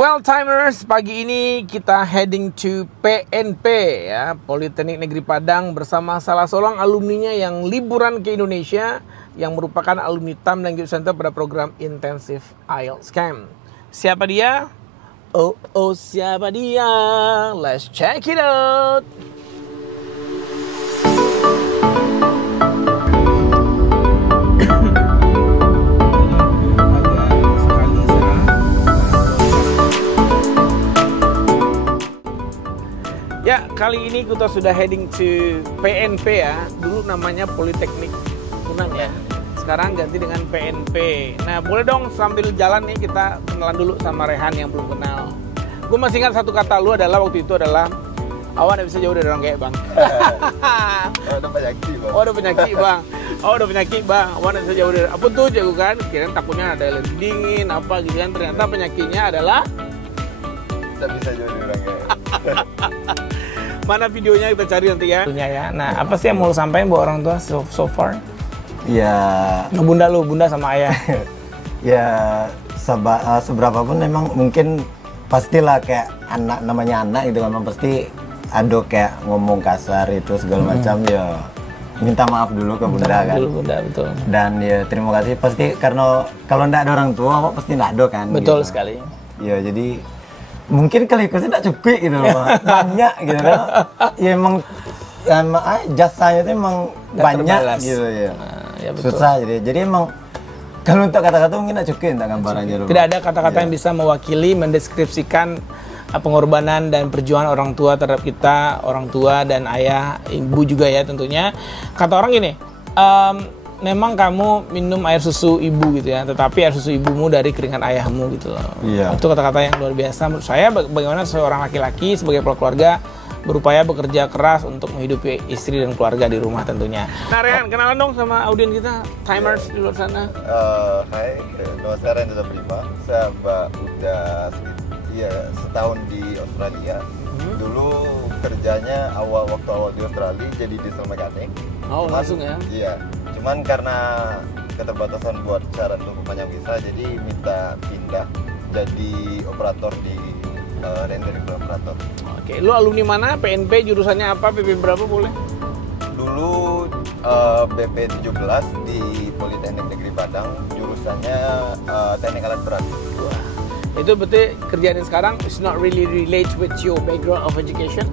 Well, timers, pagi ini kita heading to PNP ya, Politeknik Negeri Padang bersama salah seorang alumninya yang liburan ke Indonesia yang merupakan alumni Time Language Center pada program Intensive IELTS Camp. Siapa dia? Oh, siapa dia? Let's check it out. Ya, kali ini kita sudah heading to PNP ya. Dulu namanya Politeknik Unang ya. Sekarang ganti dengan PNP. Nah, boleh dong sambil jalan nih kita kenalan dulu sama Rehan yang belum kenal. Gue masih ingat satu kata lu adalah waktu itu adalah awan gak bisa jauh dari orang kayak bang. Oh, udah penyakit bang. Oh, udah penyakit bang. Oh, udah penyakit bang. Awan gak bisa jauh dari apa tuh jago kan? Kirain takutnya ada alergi dingin apa gitu kan. Ternyata penyakitnya adalah tak bisa jauh dari orang kayak. Mana videonya kita cari nanti ya. Nah, apa sih yang mau lu sampaikan buat orang tua so far? Ya, Bunda lu, bunda sama ayah. ya seberapa pun memang mungkin pastilah kayak anak namanya anak gitu kan, pasti ada kayak ngomong kasar itu segala macam ya. Minta maaf dulu ke bunda kan. Dulu bunda, betul. Dan ya terima kasih pasti karena kalau ndak ada orang tua pasti ndak ada kan. Betul gitu. sekali. Ya jadi mungkin kali itu tidak cukup gitu loh, banyak gitu kan. Ya emang jasanya itu emang Gak banyak terbalas. gitu ya. Ya, betul. Susah jadi emang kalau untuk kata-kata mungkin tidak cukup tak gambarannya loh. Tidak ada kata-kata Ya. yang bisa mewakili, mendeskripsikan pengorbanan dan perjuangan orang tua terhadap kita, orang tua dan ayah, ibu juga ya tentunya. Kata orang gini, memang kamu minum air susu ibu gitu ya, tetapi air susu ibumu dari keringat ayahmu gitu loh. Iya. Itu kata-kata yang luar biasa menurut saya. Bagaimana seorang laki-laki sebagai kepala keluarga berupaya bekerja keras untuk menghidupi istri dan keluarga di rumah tentunya. Nah Rehan, kenalan dong sama audien kita, timers di luar sana. Hai, nama saya Rendra Prima. Saya udah setahun di Australia. Dulu kerjanya waktu awal di Australia jadi diesel mekanik. Oh, langsung ya? Iya. Cuman karena keterbatasan buat syarat untuk perpanjang visa, jadi minta pindah jadi operator di rendering operator. Oke, lu alumni mana? PNP jurusannya apa? PP berapa boleh? Dulu BP 17 di Politeknik Negeri Padang, jurusannya teknik alat berat. Wah, itu berarti kerjaan yang sekarang is not really relate with your background of education?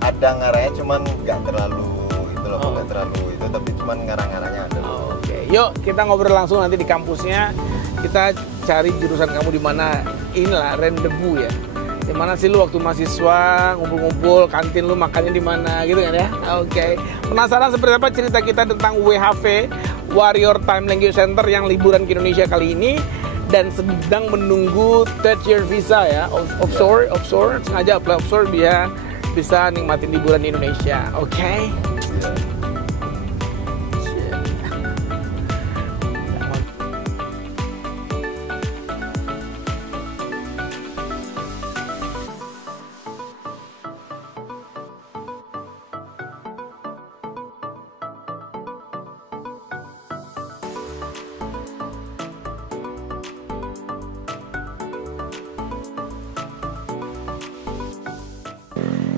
Ada ngarahnya, cuman nggak terlalu itu loh, nggak terlalu itu, tapi cuman ngarah-ngarahnya ada. Oke, yuk kita ngobrol langsung nanti di kampusnya. Kita cari jurusan kamu di mana. Inilah rendezvous ya. Di mana sih lu waktu mahasiswa ngumpul-ngumpul, kantin lu makannya di mana gitu kan ya? Oke. Penasaran seperti apa cerita kita tentang WHV Warrior Time Language Center yang liburan ke Indonesia kali ini dan sedang menunggu third year visa ya, offshore sengaja apply offshore biar bisa nikmatin liburan di Indonesia. Oke.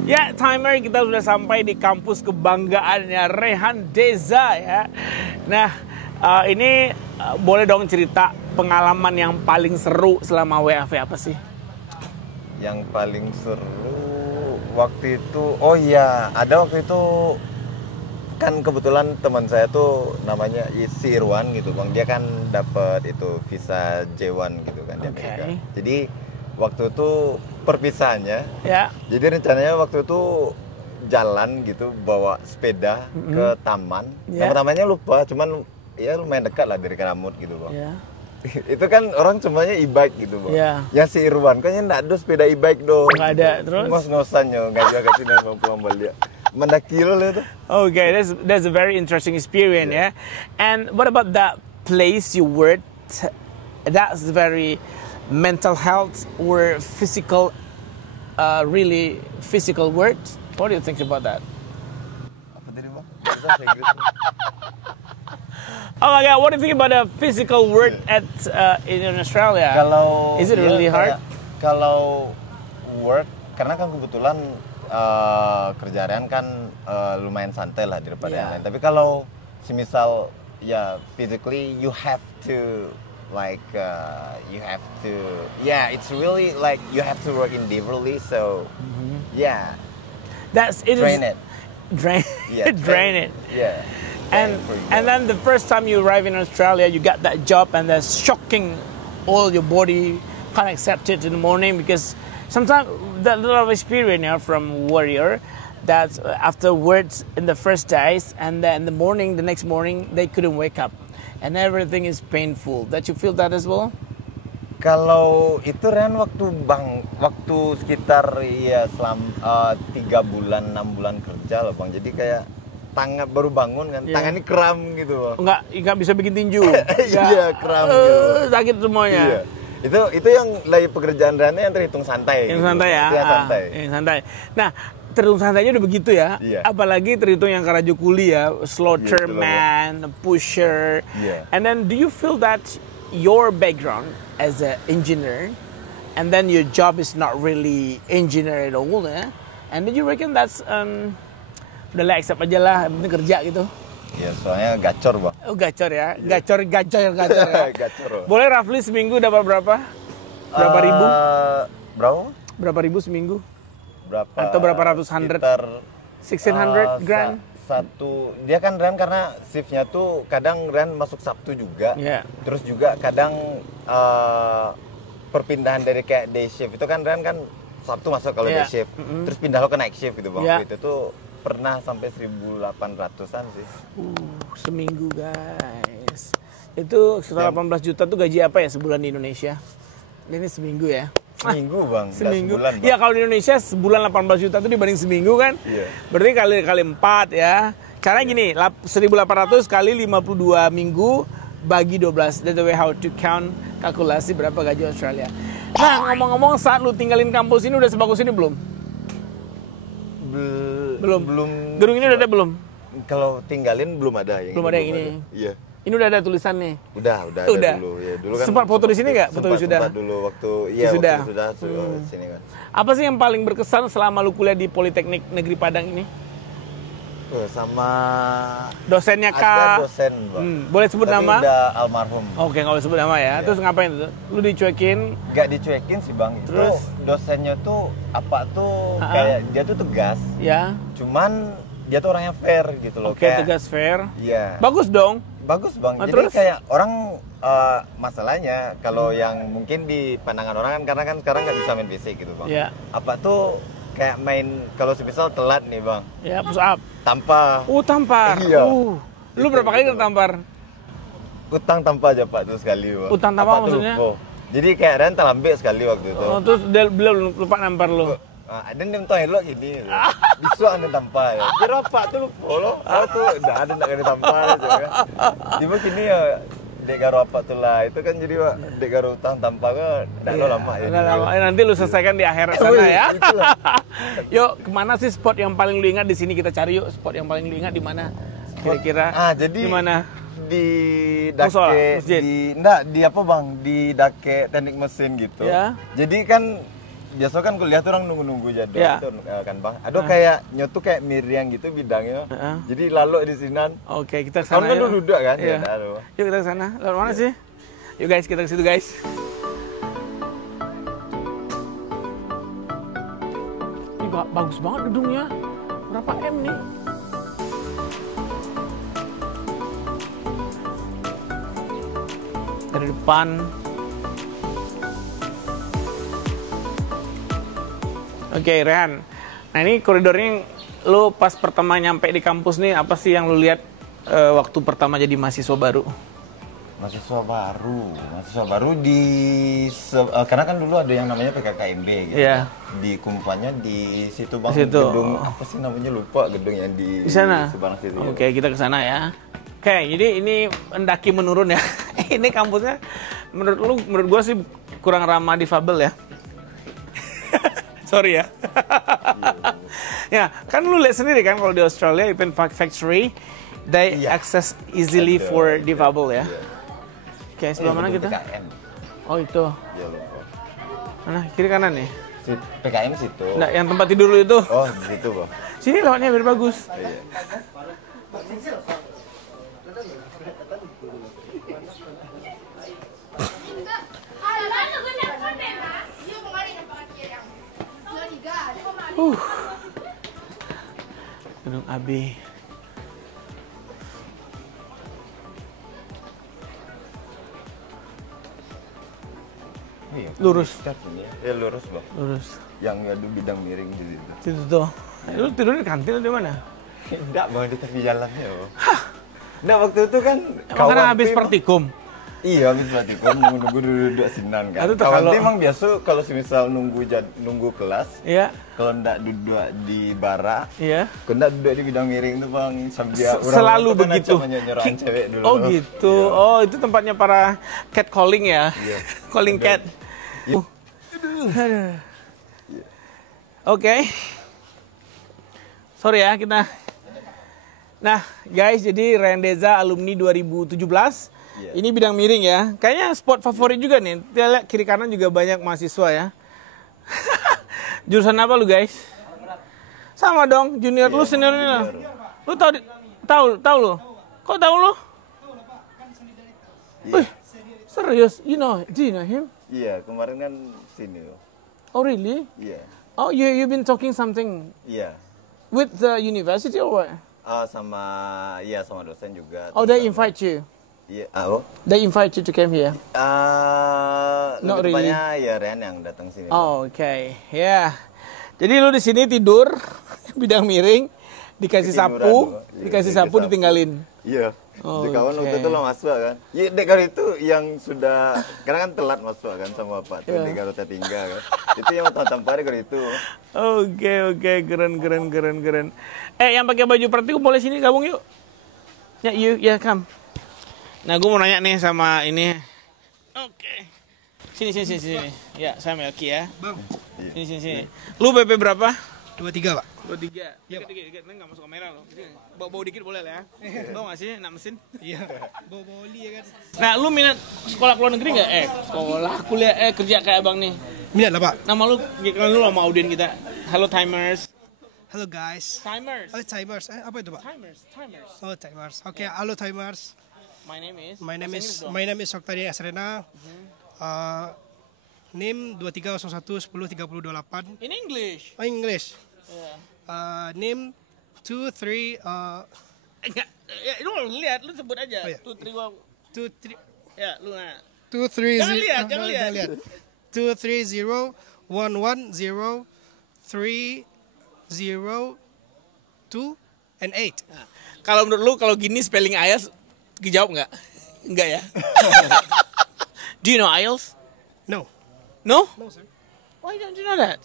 Ya, timer, kita sudah sampai di kampus kebanggaannya Rehan Deza ya. Nah, ini boleh dong cerita pengalaman yang paling seru selama WHV apa sih? Yang paling seru waktu itu, oh iya, ada waktu itu kan kebetulan teman saya tuh namanya si Irwan gitu bang, dia kan dapat itu visa J1 gitu kan di Amerika. Jadi waktu itu perpisahannya, ya. Jadi rencananya waktu itu jalan gitu bawa sepeda ke taman. Nama-namanya lupa, cuman ya lumayan dekat lah dari Karamut gitu bang. Ya. Itu kan orang semuanya e-bike gitu bang. Ya. Yang si Irwan kan nggak ada sepeda e-bike dong. Nggak ada, terus? Ngos-ngosannya nggak jaga sini pulang balik. Mendaki lo itu. Okay, that's a very interesting experience ya. And what about that place you worked? That's very mental health or physical, really physical work. What do you think about that? Apa tadi bang? Bahasa Inggris. Oh my God, what do you think about the physical work at in Australia? Kalau Is it really hard? Kalau work, karena kan kebetulan kerja harian kan lumayan santai lah daripada yang lain. Tapi kalau semisal ya physically you have to like it's really like you have to work endeavorly. So drain it. Drain it. Yeah. And then the first time you arrive in Australia, you got that job, and that's shocking. All your body can't accept it in the morning because sometimes that lot of experience from warrior that afterwards in the first days and then the next morning they couldn't wake up and everything is painful. That you feel that as well? Kalau itu Ren waktu sekitar ya selama 3 bulan 6 bulan kerja loh Bang. Jadi kayak tangan baru bangun kan, tangan ini kram gitu Bang. Nggak bisa bikin tinju. Iya, kram gitu. Sakit semuanya. Iya. Itu yang lagi pekerjaan Ren yang terhitung santai. Yang gitu. santai ya. Yang santai. Nah, terhitung santainya udah begitu ya. Iya. Apalagi terhitung yang Karajukuli ya, slaughterman, pusher. Iya. And then do you feel that your background as an engineer and then your job is not really engineer at all ya? And did you reckon that's udah lah accept aja lah, penting kerja gitu. Iya, soalnya gacor Bang. Oh gacor ya, gacor ya. Gacor. Boleh roughly seminggu dapat berapa? Berapa ribu? Berapa ribu seminggu? Atau berapa ratus hundred? Sekitar 1600 grand? Dia kan Ren karena shiftnya tuh kadang Ren masuk Sabtu juga. Terus juga kadang perpindahan dari kayak day shift itu kan Ren kan Sabtu masuk kalau day shift. Terus pindah lo ke night shift gitu Bang. Itu tuh pernah sampai 1.800-an sih. Seminggu guys. Itu sekitar 18 juta tuh gaji apa ya sebulan di Indonesia? Ini seminggu ya? Seminggu Bang, seminggu. Sebulan Bang. Iya kalau di Indonesia sebulan 18 juta tuh dibanding seminggu kan? Iya. Berarti kali 4 ya. Caranya gini, 1.800 kali 52 minggu bagi 12. That's the way how to count, kalkulasi berapa gaji Australia. Nah ngomong-ngomong saat lu tinggalin kampus ini udah sebagus ini belum? Belum. Gedung ini udah ada belum? Kalau tinggalin belum ada yang belum ada yang ini. Iya. Ini udah ada tulisan nih. Udah ada dulu ya. Dulu kan sempat foto di sini enggak? Foto sempat dulu waktu sudah sini kan. Apa sih yang paling berkesan selama lu kuliah di Politeknik Negeri Padang ini? Sama dosennya Kak. Ada dosen, Bang. Boleh sebut tapi nama? Udah almarhum. Oke, enggak boleh sebut nama ya. Terus ngapain tuh? Lu dicuekin? Enggak dicuekin sih, Bang. Terus itu dosennya tuh apa tuh kayak dia tuh tegas. Ya. Cuman dia tuh orangnya fair gitu loh. Oke, tegas fair. Iya. Bagus dong. Bagus Bang, jadi terus? kayak orang masalahnya kalau yang mungkin di pandangan orang kan karena kan sekarang nggak bisa main fisik gitu Bang. Yeah. Apa tuh kayak main kalau semisal telat nih Bang. Ya, push up. Tampar. Tampar. Iya. Lu berapa kali tertampar? Utang tanpa aja Pak tuh sekali Bang. Utang tanpa maksudnya? Lupa. Jadi kayak Ren terlambat sekali waktu itu. Terus dia belum lupa nampar lu. Ada yang tahu lo gini, bisu ada tampar. Kira apa tuh lupa lo? Tuh udah ada nggak ada tampar aja kan. Tiba kini ya dek garo apa tuh lah itu kan jadi dek garo utang tampar kan nggak lo lama ya. Nanti lu selesaikan di akhirat sana ya. Yuk kemana sih spot yang paling lu ingat di sini kita cari yuk spot yang paling lu ingat di mana? Kira-kira? Jadi di mana? Di Dake di apa Bang? Di Dake teknik mesin gitu. Ya. Jadi kan biasa kan kuliah tuh orang nunggu-nunggu jadwal itu kan Bang. Ada kayak nyotu kayak miriang gitu bidangnya. Jadi lalu di sini. Oke, kita kesana. Kan duduk kan ya. Yuk kita kesana. Lalu mana sih? Yuk guys, kita ke situ guys. Ini bagus banget gedungnya. Berapa M nih? Dari depan. Oke, Rehan. Nah ini koridornya lu pas pertama nyampe di kampus nih, apa sih yang lu lihat waktu pertama jadi mahasiswa baru? Mahasiswa baru karena kan dulu ada yang namanya PKKMB gitu. Iya. Di kumpulannya di situ Bang. Situ. Gedung apa sih namanya lupa gedung yang di sana. sebelah situ. Oke, kita ke sana ya. Oke, jadi ini mendaki menurun ya. Ini kampusnya menurut gua sih kurang ramah difabel ya. Sorry ya. Ya, kan lu lihat sendiri kan kalau di Australia Event Factory they Iya. access easily Ada, for iya. difabel ya. Iya. Oke, sebelah mana kita? PKM. Oh itu. Iya lupa. Mana? Kiri kanan nih? PKM situ. Nah, yang tempat tidur lu itu. Oh, di situ, Bang. Sini lewatnya biar bagus. Iya. Gedung AB. Iya, Lurus. Ya lurus, Bang. Lurus. Yang ada bidang miring di situ. Itu tuh. Lu tidur di kantin atau di mana? Enggak, Bang, di tepi jalannya, Bang. Nah, waktu itu kan Emang karena habis tuh emang- praktikum. Iya, habis praktikum nunggu duduk sinan kan. Itu tuh Kawan kalau- tuh emang biasa kalau semisal nunggu kelas, Iya. kalau ndak duduk di bara, Iya. kalau ndak duduk di bidang miring tuh, Bang, sambil Selalu begitu. Nyerahin cewek dulu. Oh gitu. Iya. Oh itu tempatnya para cat calling ya. Iya. Calling cat. Iya. Aduh. Oke. Sorry ya kita. Nah guys, jadi Rendeza alumni 2017. Iya. Ini bidang miring ya. Kayaknya spot favorit juga nih. Kita lihat kiri kanan juga banyak mahasiswa ya. Jurusan apa lu guys? Sama dong, junior lu senior lu. Lu tahu lu? Kok tahu lu? Wih, serius? Do you know him? Iya, kemarin kan sini. Oh really? Iya. Oh you've been talking something Iya. with the university or what? Sama dosen juga. Oh they invite you? Iya. They invite you to come here? Not Lebih really. tepatnya ya Ren yang datang sini. Oh, oke. Ya. Jadi lu di sini tidur bidang miring, dikasih Ketiduran, sapu, Bang. Iya, dikasih dikasih sapu sapu. ditinggalin. Iya. Oh, Di kawan oke. waktu itu lo masuk kan. Iya, Dekar itu yang sudah karena kan telat masuk kan sama Pak tuh Iya. Dekar tinggal kan. Itu yang tanpa Dekar itu. Oke, keren. Yang pakai baju praktikum boleh sini gabung yuk. Ya, come. Nah, gue mau nanya nih sama ini. Oke. Sini. Ya, saya Melki ya. Bang, Sini. Lu BP berapa? 23 Pak. 23. Iya, Pak. Dikit. Nggak masuk kamera loh. Bawa dikit boleh lah ya. Bawa nggak sih nak mesin? Iya. Bawa oli ya kan. Nah, lu minat sekolah ke luar negeri nggak? Sekolah, kuliah, kerja kayak abang nih. Minat lah Pak. Nama lu, kenal lu sama audien kita. Halo Timers. Halo guys. Timers. Oh, timers. Apa itu Pak? Timers. Oh, timers. Oke, halo timers. My name is. My name is Oktari Asrena. Name 2301103028. In English. Oh, English. Yeah. Name 23 Enggak, ya, lu lihat, lu sebut aja. Oh, iya. 2 3 1. 23 Ya, lu nanya. 230 Jangan lihat. 230 110 3 0 2 and 8. Nah, kalau menurut lu kalau gini spelling IELTS dijawab nggak? Enggak ya. Do you know IELTS? No. No? No, sir. Why don't you know that?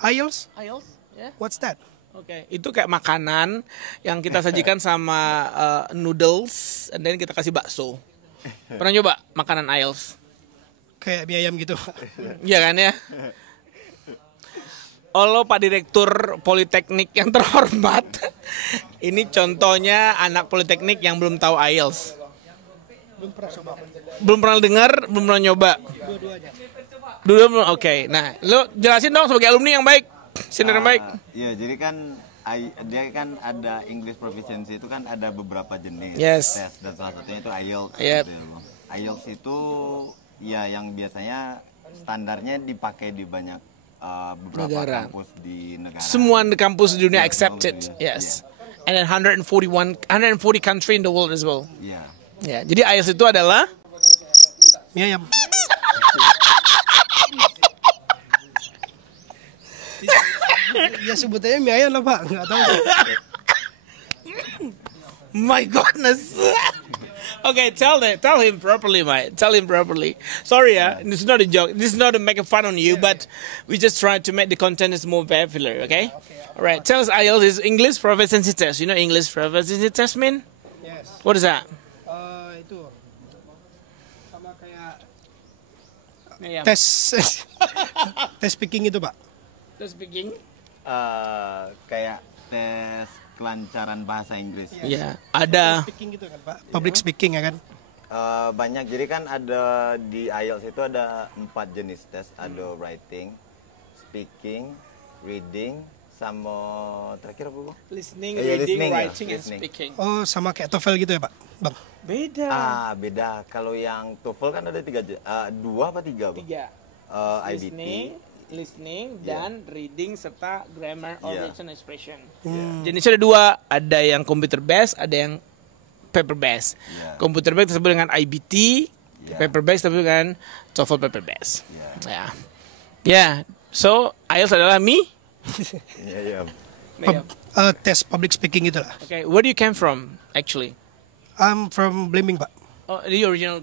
IELTS? IELTS? Ya. What's that? Oke, itu kayak makanan yang kita sajikan sama noodles, and then kita kasih bakso. Pernah coba makanan IELTS? Kayak mie ayam gitu. Iya kan ya? Halo Pak Direktur Politeknik yang terhormat. Ini contohnya anak Politeknik yang belum tahu IELTS. Belum pernah coba. Belum pernah dengar, belum pernah nyoba. Dua-duanya. Dulu oke. Nah, lo jelasin dong sebagai alumni yang baik, senior yang baik. Iya, jadi kan dia kan ada English proficiency itu kan ada beberapa jenis Yes. tes dan salah satunya itu IELTS. Yep. Gitu ya, Bang. IELTS itu ya yang biasanya standarnya dipakai di banyak beberapa Negara. kampus di negara. Semua di kampus di dunia Yeah, accepted. globally. Yes. And then 140 country in the world as well. Iya. Ya, jadi IELTS itu adalah Mie ayam. Ya sebutannya mie ayam lah Pak, nggak tahu. my goodness. Okay, tell him properly, mate. Tell him properly. Sorry, this is not a joke. This is not to make fun on you, but we just try to make the content is more popular. Okay. All right. Tell us IELTS is English proficiency test. You know English proficiency test mean? Yes. What is that? Itu sama kayak Yeah. tes tes speaking itu Pak. Tes speaking. Kayak tes kelancaran bahasa Inggris. Ya, ada. Speaking gitu kan Pak. Public speaking ya kan. Banyak, jadi kan ada di IELTS itu ada 4 jenis tes, ada writing, speaking, reading, sama terakhir apa Bang? Listening, Iya, reading, listening, ya. writing, and Listening. speaking. Oh, sama kayak TOEFL gitu ya Pak, Bang? Beda. Beda. Kalau yang TOEFL kan ada 2 apa 3 Bang? 3. IBT. Listening Iya. dan reading serta grammar or Iya. written expression. Hmm. Jenisnya ada 2, ada yang computer based, ada yang paper based. Iya. Computer based disebut dengan IBT, Iya. paper based disebut dengan TOEFL paper based. Iya. Ya. Ya, so IELTS adalah me. Iya. Tes public speaking gitu lah. Okay, where do you came from actually? I'm from Blimbing Pak. Oh, the original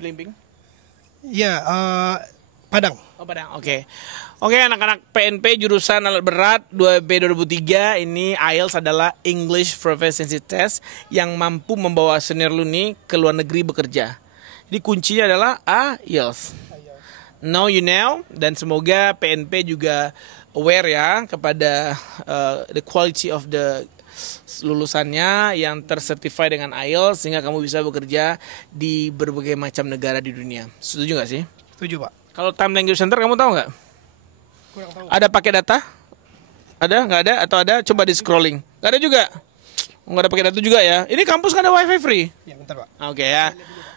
Blimbing. Ya, Padang. Oh, Padang. Oke. Oke, anak-anak PNP jurusan alat berat 2B 2003, ini IELTS adalah English Proficiency Test yang mampu membawa senior lu nih ke luar negeri bekerja. Jadi kuncinya adalah IELTS. Now you know, dan semoga PNP juga aware ya kepada the quality of the lulusannya yang tersertify dengan IELTS sehingga kamu bisa bekerja di berbagai macam negara di dunia. Setuju nggak sih? Setuju Pak. Kalau Time Language Center kamu tahu nggak? Kurang tahu. Ada pakai data? Ada? Nggak ada? Atau ada? Coba di scrolling. Nggak ada juga? Nggak ada pakai data juga ya? Ini kampus kan ada wifi free? Ya, bentar Pak. Oke ya.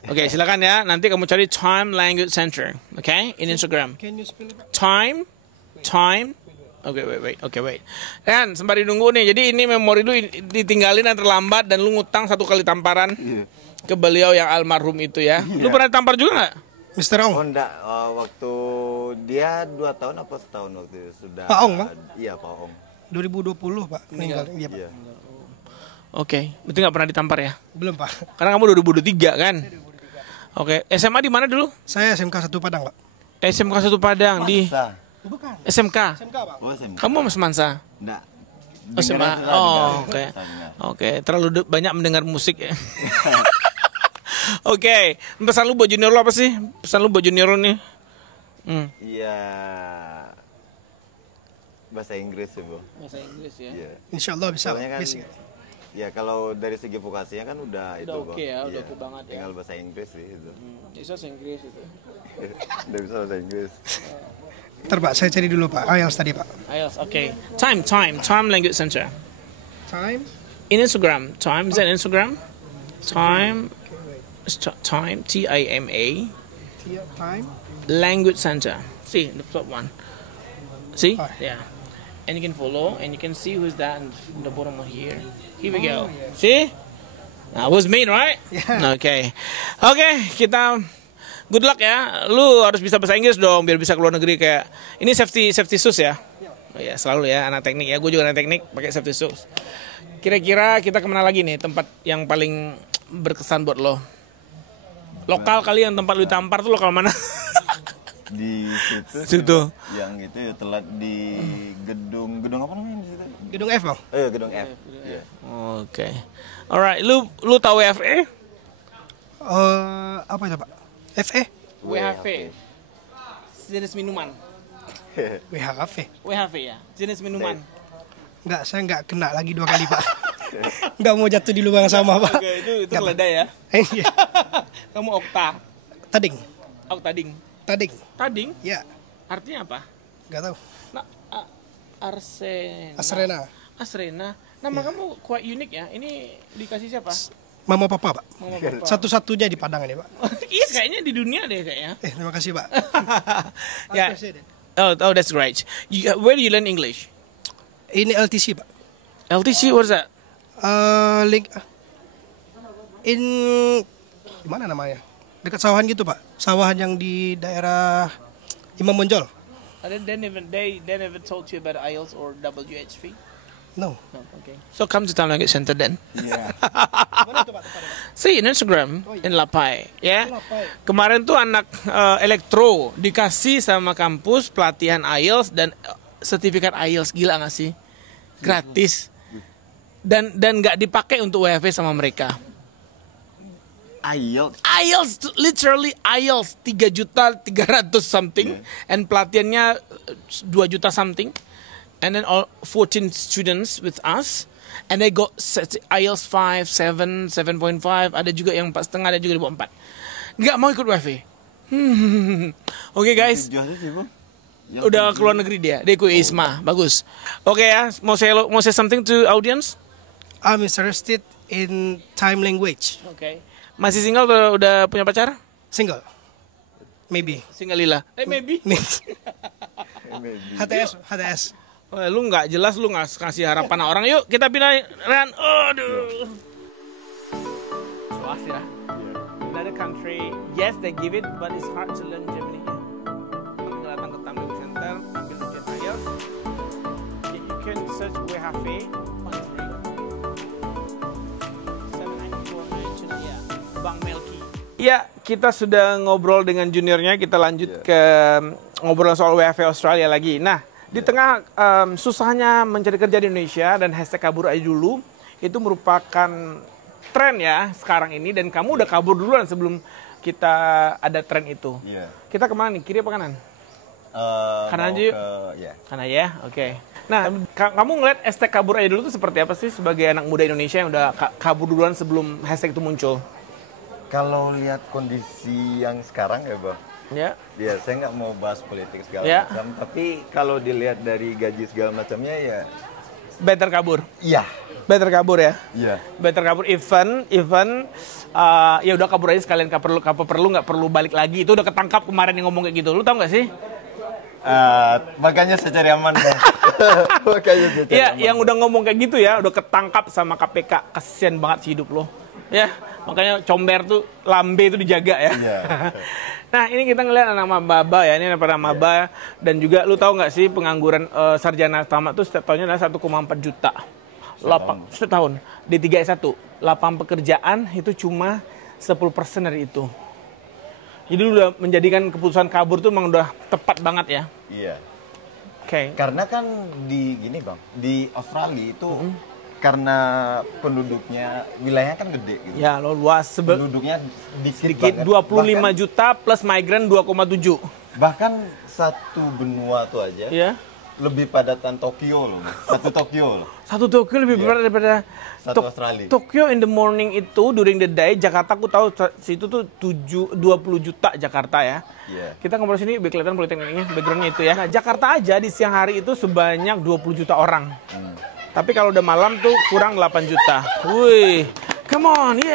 Oke, silakan ya. Nanti kamu cari Time Language Center. Oke? In Instagram. Can you spell it Pak? Time. Oke, wait. Dan sembari nunggu nih. Jadi ini memori lu ditinggalin dan terlambat dan lu ngutang 1 kali tamparan ke beliau yang almarhum itu ya. Lu pernah tampar juga nggak? Mr. Ong. Oh enggak, waktu dia 2 tahun apa setahun waktu itu sudah. Pak Ong, Bang? Iya, Pak Ong. 2020 Pak meninggal. Iya Pak. Iya. Oke, berarti nggak pernah ditampar ya? Belum Pak. Karena kamu 2023 kan? Oke, SMA di mana dulu? Saya SMK 1 Padang Pak. SMK 1 Padang di Masa? Bukan. SMK. SMK Pak. Oh, SMK. Kamu Mas Mansa? Enggak. Oh, SMA. Oh, oke. Oke, terlalu banyak mendengar musik ya. Oke, pesan lu buat junior lu apa sih? Pesan lu buat junior lu nih? Iya. Bahasa Inggris sih, Bu. Bahasa Inggris ya. Iya. Insya Allah bisa. Soalnya kan, Basic. ya kalau dari segi vokasinya kan udah itu, oke Bang. ya, udah Iya. oke banget ya. Tinggal bahasa Inggris sih itu. Bisa bahasa Inggris itu. Udah bisa bahasa Inggris. Bentar Pak, saya cari dulu Pak. IELTS tadi Pak. IELTS, oke. Time Language Center. Time. In Instagram, Time, is that Instagram? Time, TIMA, Time. Language Center. See, the top one. See? Oh. Yeah. And you can follow, and you can see who's that in the bottom of here. Here we go. See? That was me, right? Yeah. Okay. Oke, kita good luck ya. Lu harus bisa bahasa Inggris dong biar bisa keluar negeri kayak. Ini safety shoes ya? Oh ya, selalu ya anak teknik ya. Gue juga anak teknik pakai safety shoes. Kira-kira kita kemana lagi nih tempat yang paling berkesan buat lo? Lokal kali yang tempat lu ditampar tuh lokal mana? Di situ. Situ. Yang itu ya telat di gedung apa namanya di situ? Gedung F Bang. Gedung F. Iya. Oke. Alright, lu tahu WFE? Apa itu Pak? FE? WHV. Jenis minuman. WHV. WHV ya, jenis minuman. Enggak, saya enggak kena lagi 2 kali Pak. Enggak mau jatuh di lubang sama Pak. Oke, itu keledai ya. Iya. Kamu okta. Tading. Oktading. Tading. Tading? Ya. Artinya apa? Enggak tahu. Nah, Arsena. Asrena. Nama kamu quite unik ya. Ini dikasih siapa? Mama Papa Pak. Mama Papa. Satu-satunya di Padang ini Pak. Iya, kayaknya di dunia deh kayaknya. Terima kasih Pak. Ya. Oh, that's great. Where do you learn English? Ini LTC Pak. LTC, what's that? Link gimana namanya? Dekat sawahan gitu Pak. Sawahan yang di daerah Imam Bonjol. They never told you about IELTS or WHV? No. No, okay. So come to Time Language Center then. Iya. Mana itu Pak tempatnya Pak? See in Instagram in Lapai, ya. Lapai. Kemarin tuh anak elektro dikasih sama kampus pelatihan IELTS dan sertifikat IELTS, gila nggak sih? Gratis. Dan nggak dipakai untuk WFH sama mereka. IELTS literally IELTS 3.300.000 something and pelatihannya 2 juta something. And then all 14 students with us And they got IELTS 5, 7, 7.5, ada juga yang 4,5, ada juga di bawah 4. Nggak mau ikut WFH. Oke guys. Udah keluar negeri dia ikut ISMA. Bagus. Oke ya, mau say something to audience? I'm interested in time language. Oke. Masih single atau udah punya pacar? Single. Maybe. Single lila. Maybe. HTS. Lu nggak jelas, lu nggak kasih harapan orang. Yuk kita pindah Ran. Aduh. Suas ya. Another country, yes they give it, but it's hard to learn Germany. Kita datang ke Tamil Center, ambil ujian IELTS. You can search WHV on free. 794 ya, Bang Melki. Ya, kita sudah ngobrol dengan juniornya. Kita lanjut ke ngobrol soal WHV Australia lagi. Nah. Di tengah susahnya mencari kerja di Indonesia dan hashtag kabur aja dulu, itu merupakan tren ya sekarang ini, dan kamu udah kabur duluan sebelum kita ada tren itu. Iya. Kita kemana nih, kiri apa kanan? Kanan aja yuk. Kanan ya, oke. Nah, kamu ngeliat hashtag kabur aja dulu itu seperti apa sih sebagai anak muda Indonesia yang udah kabur duluan sebelum hashtag itu muncul? Kalau lihat kondisi yang sekarang ya Bang, ya, saya nggak mau bahas politik segala ya. macam, tapi kalau dilihat dari gaji segala macamnya ya better kabur. Iya. Better kabur ya. Iya. Better kabur, even ya udah kabur aja sekalian, nggak perlu balik lagi. Itu udah ketangkap kemarin yang ngomong kayak gitu. Lu tahu nggak sih? Makanya saya cari aman Bang. Makanya saya cari aman. Yang udah ngomong kayak gitu ya, udah ketangkap sama KPK. Kasian banget sih hidup lo. Ya, makanya comber tuh, lambe itu dijaga ya. Iya. Nah, ini kita ngeliat anak maba ya, ini anak maba, dan juga lu tahu nggak sih pengangguran sarjana tamat tuh setiap tahunnya adalah 1,4 juta. Setiap tahun di 3S1. Lapangan pekerjaan itu cuma 10% dari itu. Jadi lu udah menjadikan keputusan kabur tuh memang udah tepat banget ya. Iya. Oke. Karena kan di gini Bang, di Australia itu karena penduduknya, wilayahnya kan gede gitu. Ya, lo luas. Penduduknya sedikit, 25 bahkan, juta plus migran 2,7. Bahkan satu benua tuh aja lebih padatan Tokyo loh. Satu Tokyo lebih padat daripada satu Australia. Tokyo in the morning itu, during the day, Jakarta aku tahu situ tuh 20 juta Jakarta ya. Kita ngobrol sini biar kelihatan politekniknya, backgroundnya itu ya. Nah, Jakarta aja di siang hari itu sebanyak 20 juta orang. Tapi kalau udah malam tuh kurang 8 juta. Wih, come on, ini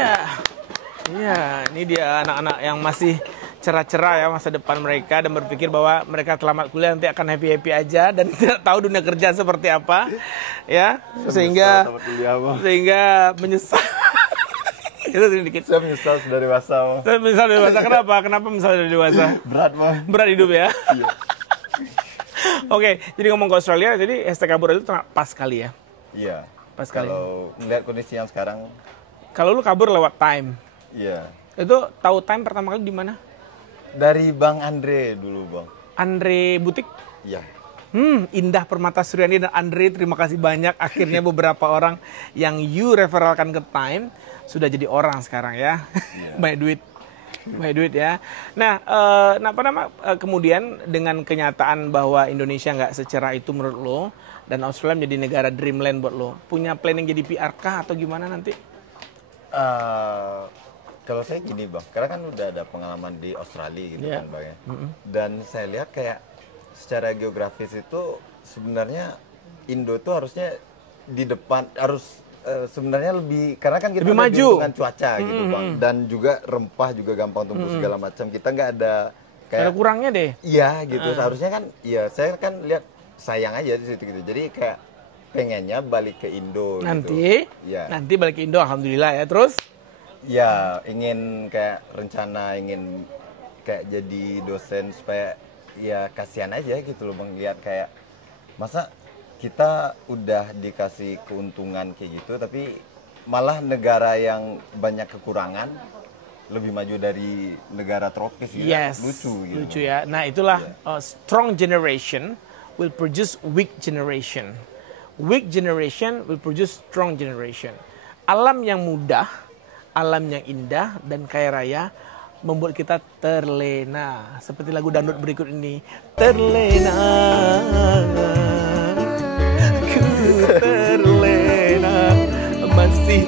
dia anak-anak yang masih cerah-cerah ya masa depan mereka, dan berpikir bahwa mereka tamat kuliah nanti akan happy-happy aja dan tidak tahu dunia kerja seperti apa, ya. Sehingga menyesal. Itu sedikit. Saya menyesal sudah dewasa. Saya menyesal dari dewasa. Kenapa? Kenapa menyesal dari dewasa? Berat, Bang. Berat hidup ya. Oke, jadi ngomong ke Australia, jadi hashtag kabur itu pas kali ya. Iya. Pas kali. Kalau melihat kondisi yang sekarang. Kalau lu kabur lewat Time. Iya. Itu tahu Time pertama kali di mana? Dari Bang Andre dulu, Bang. Andre Butik? Iya. Indah Permata Suryani dan Andre, terima kasih banyak. Akhirnya beberapa orang yang you referalkan ke Time sudah jadi orang sekarang ya. Banyak duit ya. Nah, kemudian dengan kenyataan bahwa Indonesia nggak secerah itu menurut lo, dan Australia menjadi negara dreamland buat lo, punya planning jadi PR kah atau gimana nanti? Kalau saya gini Bang, karena kan udah ada pengalaman di Australia gitu kan Bang ya. Dan saya lihat kayak secara geografis itu sebenarnya Indo tuh harusnya di depan, harus sebenarnya lebih, karena kan kita lebih maju dengan cuaca gitu Bang, dan juga rempah juga gampang tumbuh segala macam, kita nggak ada kayak ada kurangnya deh. Iya gitu, seharusnya kan, ya saya kan lihat sayang aja di situ gitu, jadi kayak pengennya balik ke Indo nanti gitu. Nanti balik ke Indo, alhamdulillah ya. Terus ya ingin kayak rencana ingin kayak jadi dosen supaya ya kasihan aja gitu loh Bang, lihat kayak masa kita udah dikasih keuntungan kayak gitu tapi malah negara yang banyak kekurangan lebih maju dari negara tropis gitu. Lucu ya. Nah itulah strong generation will produce weak generation. Weak generation will produce strong generation. Alam yang mudah, alam yang indah dan kaya raya membuat kita terlena. Seperti lagu dangdut berikut ini. Terlena, ku terlena.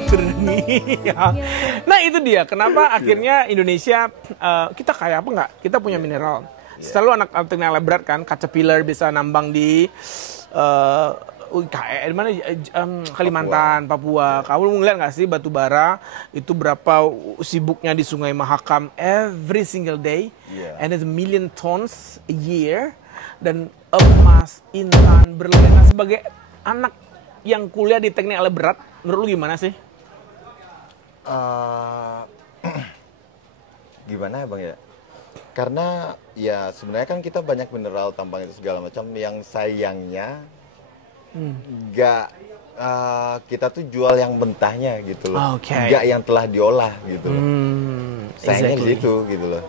dunia. Nah itu dia, kenapa akhirnya Indonesia, kita kaya apa enggak? Kita punya mineral. Selalu anak teknik berat kan, caterpillar bisa nambang di UIKE, di mana Kalimantan, Papua. Kamu ngeliat nggak sih batu bara itu berapa sibuknya di Sungai Mahakam every single day, and it's 1 million tons a year, dan emas, intan, berlian. Nah, sebagai anak yang kuliah di teknik alat berat, menurut lu gimana sih? Gimana ya Bang ya? Karena ya sebenarnya kan kita banyak mineral tambang itu segala macam, yang sayangnya nggak kita tuh jual yang mentahnya gitu loh, nggak yang telah diolah gitu loh. Sayangnya di situ gitu loh.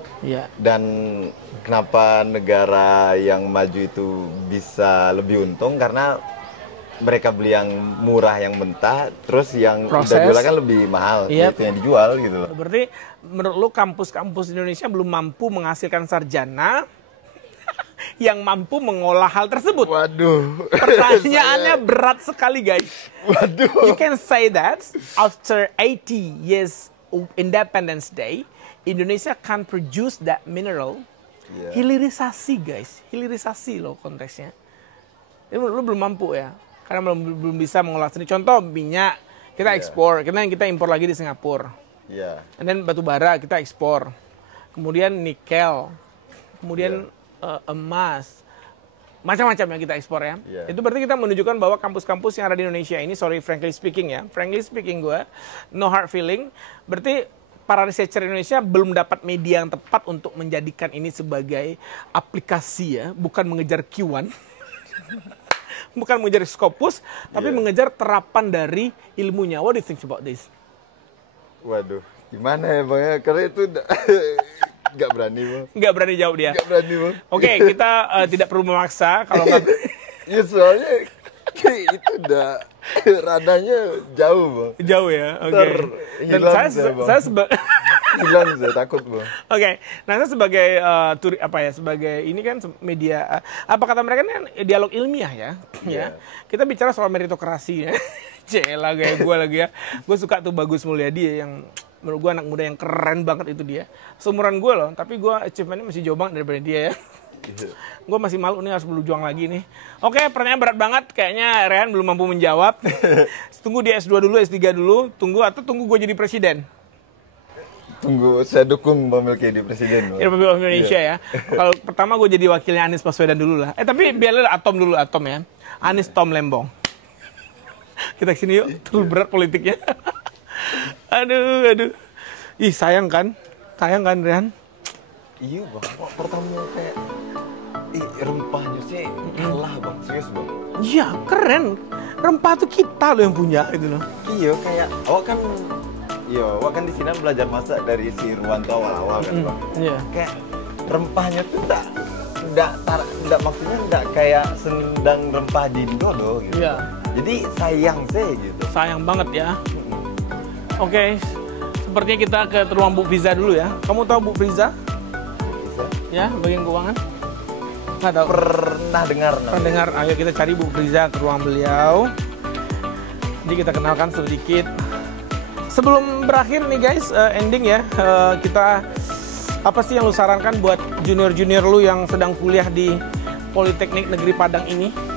Dan kenapa negara yang maju itu bisa lebih untung, karena mereka beli yang murah yang mentah, terus yang udah diolah kan lebih mahal, itu yang dijual gitu loh. Berarti menurut lu kampus-kampus Indonesia belum mampu menghasilkan sarjana yang mampu mengolah hal tersebut? Waduh. Pertanyaannya berat sekali guys. Waduh. You can say that after 80 years Independence Day, Indonesia can produce that mineral. Hilirisasi guys, hilirisasi loh konteksnya. Ini lu belum mampu ya, karena belum bisa mengolah sendiri. Contoh minyak kita ekspor, kita impor lagi di Singapura. And then batu bara kita ekspor. Kemudian nikel, kemudian emas, macam-macam yang kita ekspor ya. Itu berarti kita menunjukkan bahwa kampus-kampus yang ada di Indonesia ini, sorry frankly speaking ya, frankly speaking gue, no hard feeling, berarti para researcher Indonesia belum dapat media yang tepat untuk menjadikan ini sebagai aplikasi ya, bukan mengejar Q1, bukan mengejar Scopus, tapi mengejar terapan dari ilmunya. What do you think about this? Waduh, gimana ya Bang ya, karena itu nggak berani Bang. Nggak berani jawab dia. Nggak berani Bang. Oke, kita tidak perlu memaksa kalau nggak. Ya soalnya itu udah radanya jauh Bang. Jauh ya, oke. Dan saya hilang saya takut Bang. Oke, nah saya sebagai sebagai ini kan media, apa kata mereka kan dialog ilmiah ya, ya. Kita bicara soal meritokrasi ya. Cela kayak gue lagi ya. Gue suka tuh Bagus Mulyadi yang menurut gue anak muda yang keren banget itu dia. Seumuran gue loh, tapi gue achievementnya masih jauh banget daripada dia ya. Gue masih malu nih, harus berjuang lagi nih. Oke, pertanyaan berat banget. Kayaknya Rehan belum mampu menjawab. Tunggu di S2 dulu, S3 dulu. Tunggu gue jadi presiden. Tunggu, saya dukung Bang Melki di presiden. Ya, Republik Indonesia ya. Kalau pertama gue jadi wakilnya Anies Baswedan dulu lah. Tapi biarlah Atom dulu, Atom ya. Anies Tom Lembong. Kita kesini yuk, terlalu berat politiknya. Aduh. Ih, sayang kan Rehan? Iya Bang, pertama kayak rempahnya sih kalah Bang, serius Bang. Iya, keren. Rempah tuh kita loh yang punya itu loh. Iya, kayak awak kan di sini belajar masak dari si Irwanto awal-awal kan Bang. Iya. Kayak rempahnya tuh enggak maksudnya enggak kayak sendang rempah di Indo loh gitu. Iya. Jadi sayang sih gitu. Sayang banget ya. Oke, sepertinya kita ke ruang Bu Friza dulu ya. Kamu tahu Bu Friza? Ya, bagian keuangan? Nggak tahu. Pernah dengar. Ayo kita cari Bu Friza ke ruang beliau. Jadi kita kenalkan sedikit. Sebelum berakhir nih guys, ending ya. Kita apa sih yang lu sarankan buat junior-junior lu yang sedang kuliah di Politeknik Negeri Padang ini?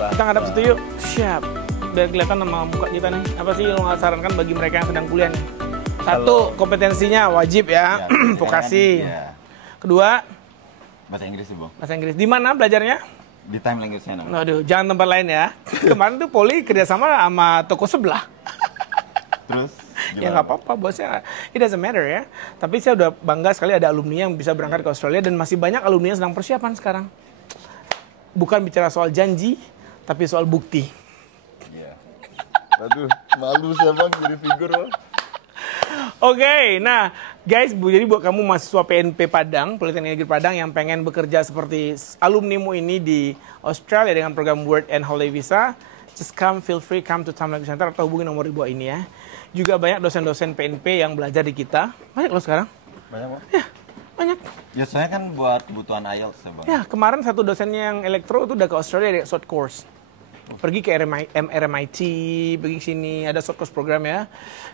Kita ngadap situ yuk. Siap. Biar kelihatan nama muka kita nih. Apa sih yang lo sarankan bagi mereka yang sedang kuliah nih? Satu, kompetensinya wajib ya. Vokasi. Kedua, bahasa Inggris sih, Bang. Bahasa Inggris. Di mana belajarnya? Di Time Language Channel. Aduh, jangan tempat lain ya. Kemarin tuh Poli kerjasama sama toko sebelah. Terus? Ya nggak apa-apa, bosnya. It doesn't matter ya. Tapi saya udah bangga sekali ada alumni yang bisa berangkat ke Australia, dan masih banyak alumni yang sedang persiapan sekarang. Bukan bicara soal janji, tapi soal bukti. Iya. Aduh, malu saya Bang jadi figur Bang. Oke, nah guys, jadi buat kamu mahasiswa PNP Padang, Politeknik Negeri Padang yang pengen bekerja seperti alumnimu ini di Australia dengan program Work and Holiday Visa, just feel free come to Time Language Center atau hubungi nomor di bawah ini ya. Juga banyak dosen-dosen PNP yang belajar di kita. Banyak loh sekarang. Banyak Bang? Ya, banyak. Ya soalnya kan buat kebutuhan IELTS ya Bang. Ya, kemarin satu dosennya yang elektro itu udah ke Australia di short course. Pergi ke RMIT, pergi ke sini, ada short course program ya.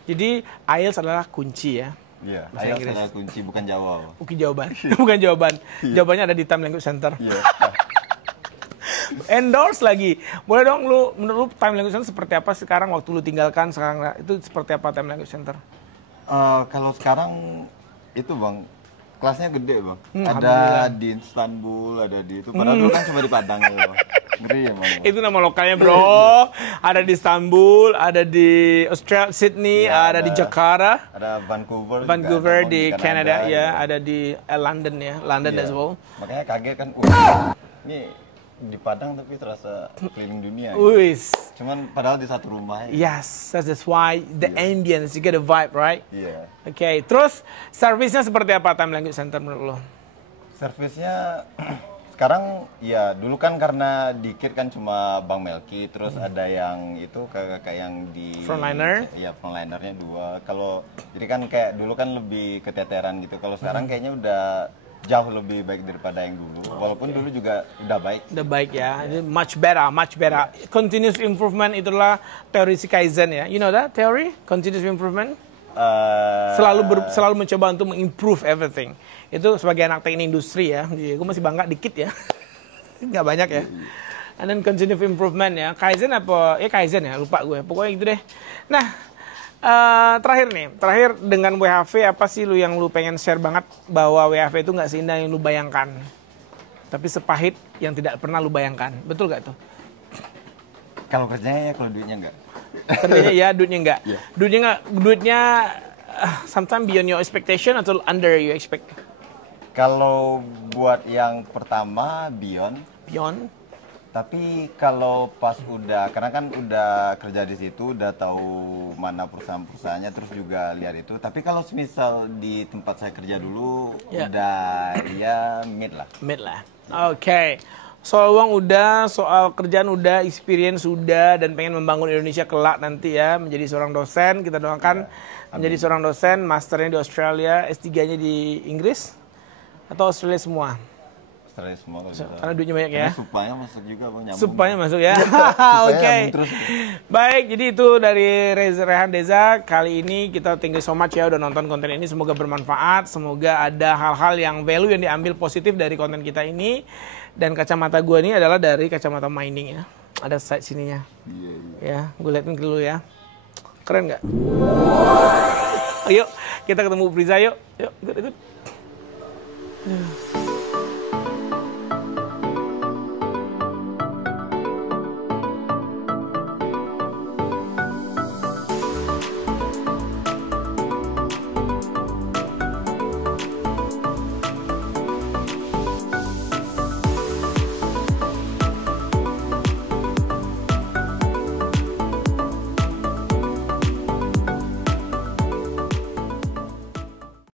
Jadi IELTS adalah kunci ya. Iya, Bahasa IELTS Inggris. adalah kunci, bukan Jawa. Oke, jawaban. Bukan jawaban. Jawabannya ada di Time Language Center. Iya. Endorse lagi. Boleh dong lu, menurut lu Time Language Center seperti apa sekarang waktu lu tinggalkan sekarang itu seperti apa Time Language Center? Kalau sekarang itu Bang, kelasnya gede Bang. Ada Alhamdulillah. di Istanbul, ada di itu. Padahal dulu kan cuma di Padang ya Bang. Ngeri ya Bang. Itu nama lokalnya bro. Ada di Istanbul, ada di Australia, Sydney, Ya, ada di Jakarta, Ada Vancouver. juga Vancouver ada, di Bang, Canada ya, ya. ada di London ya, London Iya. as well. Makanya kaget kan, ini di Padang tapi terasa keliling dunia. Gitu. Wis. Cuman padahal di satu rumah. Ya. Yes, that's why the ambience, you get a vibe, right? Iya. Okay, terus servisnya seperti apa Time Language Center menurut lo? Servisnya sekarang ya dulu kan karena dikit kan cuma Bang Melki, terus ada yang itu kakak yang di Frontliner? Iya, frontlinernya 2. Kalau jadi kan kayak dulu kan lebih keteteran gitu. Kalau sekarang kayaknya udah jauh lebih baik daripada yang dulu. Walaupun dulu juga udah baik. Udah baik ya, ini much better, much better. Continuous improvement itulah teori si Kaizen ya. You know that theory? Continuous improvement? Selalu mencoba untuk mengimprove everything. Itu sebagai anak teknik industri ya. Gue masih bangga dikit ya. Nggak banyak ya. And then continuous improvement ya. Kaizen apa? Kaizen ya, lupa gue. Pokoknya gitu deh. Nah, terakhir dengan WHV apa sih yang lu pengen share banget bahwa WHV itu nggak seindah yang lu bayangkan, tapi sepahit yang tidak pernah lu bayangkan, betul gak tuh? Kalau kerjanya ya, kalau duitnya enggak. Kerjanya ya, duitnya enggak. Yeah. Duitnya sometimes beyond your expectation atau under you expect? Kalau buat yang pertama Beyond. Tapi kalau pas udah, karena kan udah kerja di situ, udah tahu mana perusahaan-perusahaannya, terus juga lihat itu. Tapi kalau semisal di tempat saya kerja dulu, Ya. udah ya mid lah. Oke. Soal uang udah, soal kerjaan udah, experience udah, dan pengen membangun Indonesia kelak nanti ya, menjadi seorang dosen. Kita doakan menjadi seorang dosen, masternya di Australia, S3-nya di Inggris, atau Australia semua. Australia semua kalau bisa. Karena duitnya banyak ya. Karena supaya masuk juga Bang, nyambung. Supaya masuk ya. Supaya Oke. nyambung terus. Baik, jadi itu dari Rehan Deza. Kali ini kita thank you so much ya udah nonton konten ini. Semoga bermanfaat. Semoga ada hal-hal yang value yang diambil positif dari konten kita ini. Dan kacamata gue ini adalah dari kacamata mining ya. Ada side sininya. Iya. Ya, gue liatin dulu ya. Keren nggak? Yuk, kita ketemu Priza yuk. Yuk, ikut.